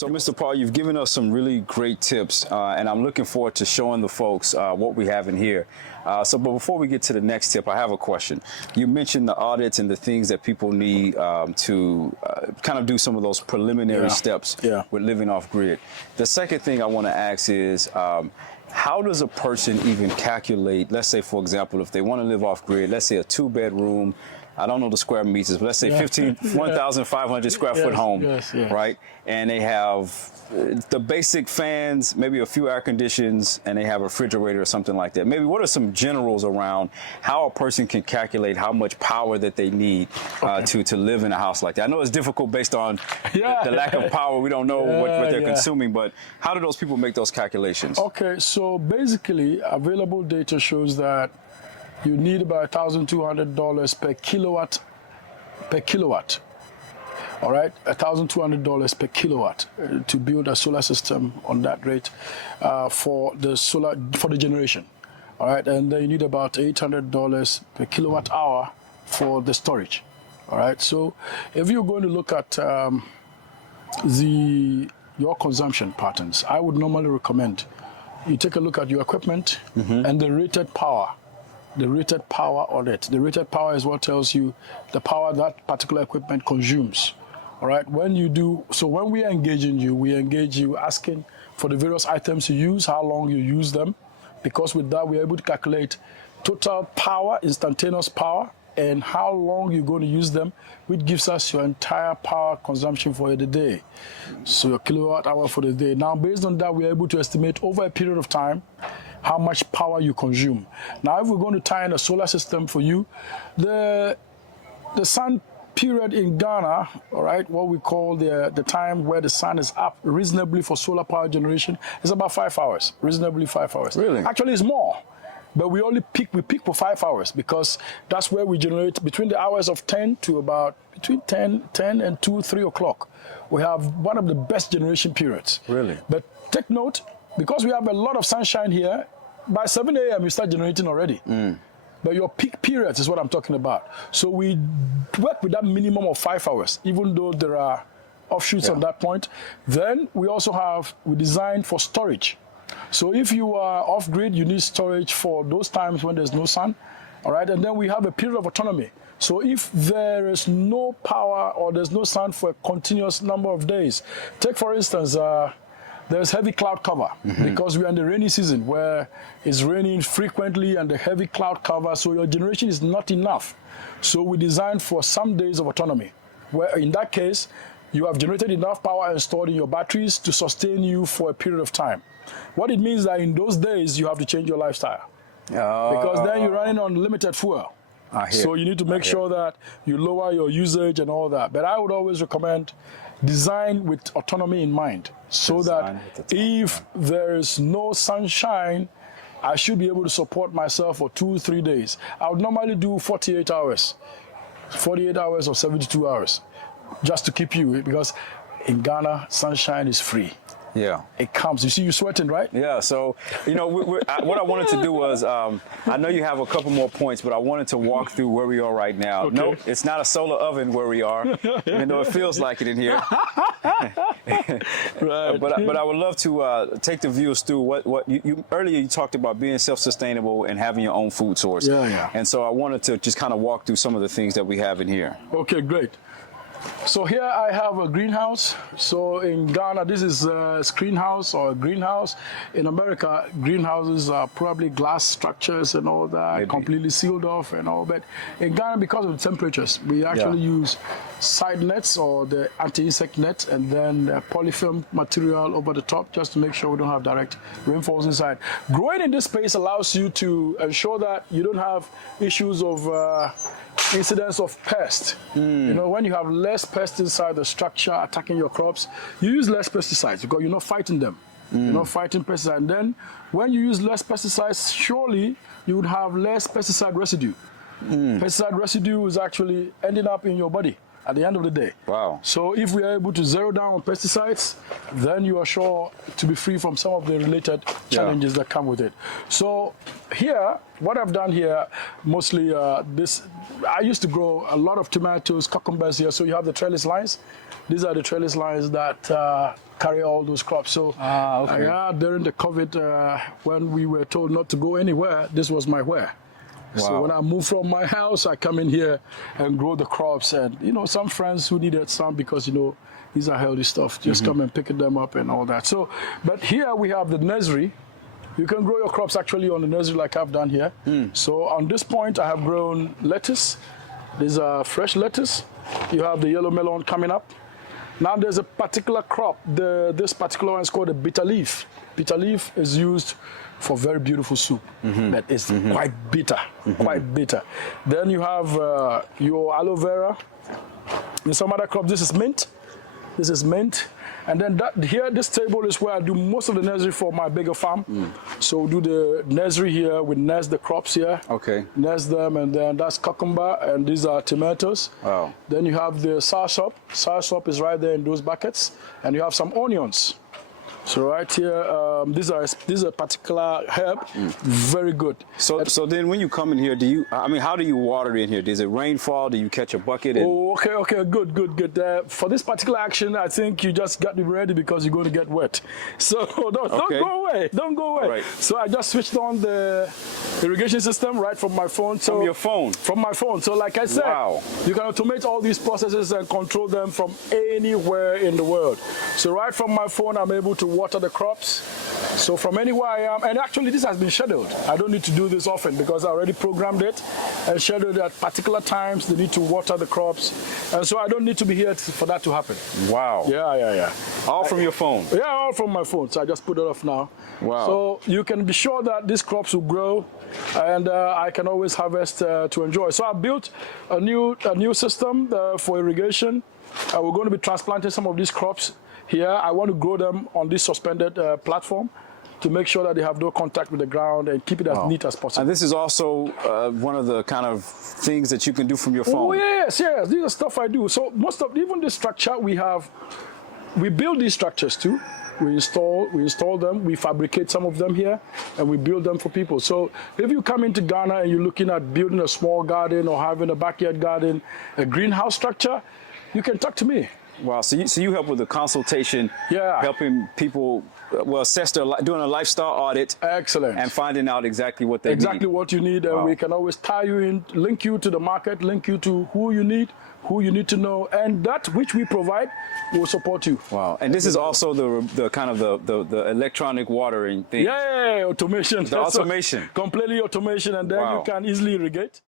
So, Mr. Paul, you've given us some really great tips, and I'm looking forward to showing the folks what we have in here. But before we get to the next tip, I have a question. You mentioned the audits and the things that people need to kind of do some of those preliminary steps with living off grid. The second thing I want to ask is, how does a person even calculate, let's say, for example, if they want to live off grid, let's say a 2-bedroom, I don't know the square meters, but let's say 1,500 square foot home, right? And they have the basic fans, maybe a few air conditions, and they have a refrigerator or something like that. Maybe what are some generals around how a person can calculate how much power that they need to live in a house like that? I know it's difficult based on the lack of power. We don't know what they're consuming, but how do those people make those calculations? Okay, so basically, available data shows that you need about $1,200 per kilowatt. All right, $1,200 per kilowatt to build a solar system on that rate for the generation. All right, and then you need about $800 per kilowatt hour for the storage. All right, so if you're going to look at your consumption patterns, I would normally recommend you take a look at your equipment and the rated power. The rated power on it. The rated power is what tells you the power that particular equipment consumes. All right. When we are engaging you, we engage you asking for the various items you use, how long you use them, because with that we're able to calculate total power, instantaneous power, and how long you're going to use them, which gives us your entire power consumption for the day. So your kilowatt hour for the day. Now, based on that, we're able to estimate over a period of time how much power you consume. Now, if we're going to tie in a solar system for you, the sun period in Ghana, all right, what we call the time where the sun is up reasonably for solar power generation is about 5 hours, reasonably 5 hours. Really? Actually, it's more. But we peak for 5 hours because that's where we generate between the hours of 10 to about between 10 and 2, 3 o'clock. We have one of the best generation periods. Really? But take note, because we have a lot of sunshine here, by 7 a.m. you start generating already. But your peak periods is what I'm talking about. So we work with that minimum of 5 hours, even though there are offshoots on that point. Then we design for storage. So if you are off-grid, you need storage for those times when there's no sun, all right? And then we have a period of autonomy. So if there is no power or there's no sun for a continuous number of days, take for instance, there's heavy cloud cover because we're in the rainy season where it's raining frequently and the heavy cloud cover, so your generation is not enough. So we designed for some days of autonomy, where in that case, you have generated enough power and stored in your batteries to sustain you for a period of time. What it means that in those days, you have to change your lifestyle because then you're running on limited fuel. So you need to make sure that you lower your usage and all that. But I would always recommend design with autonomy in mind so that if there is no sunshine, I should be able to support myself for 2-3 days. I would normally do 48 hours or 72 hours just to keep you, because in Ghana, sunshine is free. Yeah. It comes. You see you sweating, right? Yeah. So, what I wanted to do was, I know you have a couple more points, but I wanted to walk through where we are right now. Okay. No, it's not a solar oven where we are, even though it feels like it in here. Right. But I would love to take the viewers through what you earlier you talked about being self-sustainable and having your own food source. Yeah. And so I wanted to just kind of walk through some of the things that we have in here. Okay, great. So here I have a greenhouse. So in Ghana, this is a screen house or a greenhouse. In America, greenhouses are probably glass structures and all that, completely sealed off and all. But in Ghana, because of the temperatures, we actually use side nets or the anti-insect net and then polyfilm material over the top just to make sure we don't have direct rainfalls inside. Growing in this space allows you to ensure that you don't have issues of incidence of pests. You know, when you have less pests inside the structure attacking your crops, you use less pesticides because you're not fighting them. You're not fighting pesticides. And then when you use less pesticides, surely you would have less pesticide residue. Pesticide residue is actually ending up in your body. at the end of the day. Wow. So if we are able to zero down on pesticides, then you are sure to be free from some of the related challenges that come with it. So here, what I've done here, mostly I used to grow a lot of tomatoes, cucumbers here. So you have the trellis lines. These are the trellis lines that carry all those crops. So during the COVID, when we were told not to go anywhere, this was my where. Wow. So when I move from my house, I come in here and grow the crops. And, some friends who needed some because, these are healthy stuff. Just come and pick them up and all that. So, but here we have the nursery. You can grow your crops actually on the nursery like I've done here. So on this point, I have grown lettuce. These are fresh lettuce. You have the yellow melon coming up. Now there's a particular crop. This particular one is called a bitter leaf. Bitter leaf is used for very beautiful soup that is quite bitter, quite bitter. Then you have your aloe vera. In some other crops, this is mint. This is mint. And then this table is where I do most of the nursery for my bigger farm. So we do the nursery here, we nurse the crops here. Okay. Nurse them, and then that's cucumber, and these are tomatoes. Wow. Then you have the soursop. Soursop is right there in those buckets. And you have some onions. So right here, this is a particular herb, very good. So then when you come in here, how do you water in here? Does it rainfall? Do you catch a bucket? Okay, good. For this particular action, I think you just got to be ready because you're going to get wet. So don't go away, don't go away. Right. So I just switched on the irrigation system right from my phone. From your phone? From my phone. So like I said, you can automate all these processes and control them from anywhere in the world. So right from my phone, I'm able to water the crops. So from anywhere I am, and actually this has been scheduled. I don't need to do this often because I already programmed it and scheduled at particular times. They need to water the crops. And so I don't need to be here for that to happen. Wow. Yeah. All from your phone? Yeah, all from my phone. So I just put it off now. Wow. So you can be sure that these crops will grow and I can always harvest to enjoy. So I built a new system for irrigation. We're going to be transplanting some of these crops here. I want to grow them on this suspended platform to make sure that they have no contact with the ground and keep it as neat as possible. And this is also one of the kind of things that you can do from your phone. Oh, yes. These are stuff I do. So most of, even the structure we build these structures too. We install them, we fabricate some of them here, and we build them for people. So if you come into Ghana and you're looking at building a small garden or having a backyard garden, a greenhouse structure, you can talk to me. Wow, so you help with the consultation, helping people, assess doing a lifestyle audit. Excellent. And finding out exactly what they need. Exactly what you need, and we can always tie you in, link you to the market, link you to who you need to know, and that which we provide will support you. Wow, and this is also the kind of the electronic watering thing. Yeah, automation. The automation. Completely automation, and then you can easily irrigate.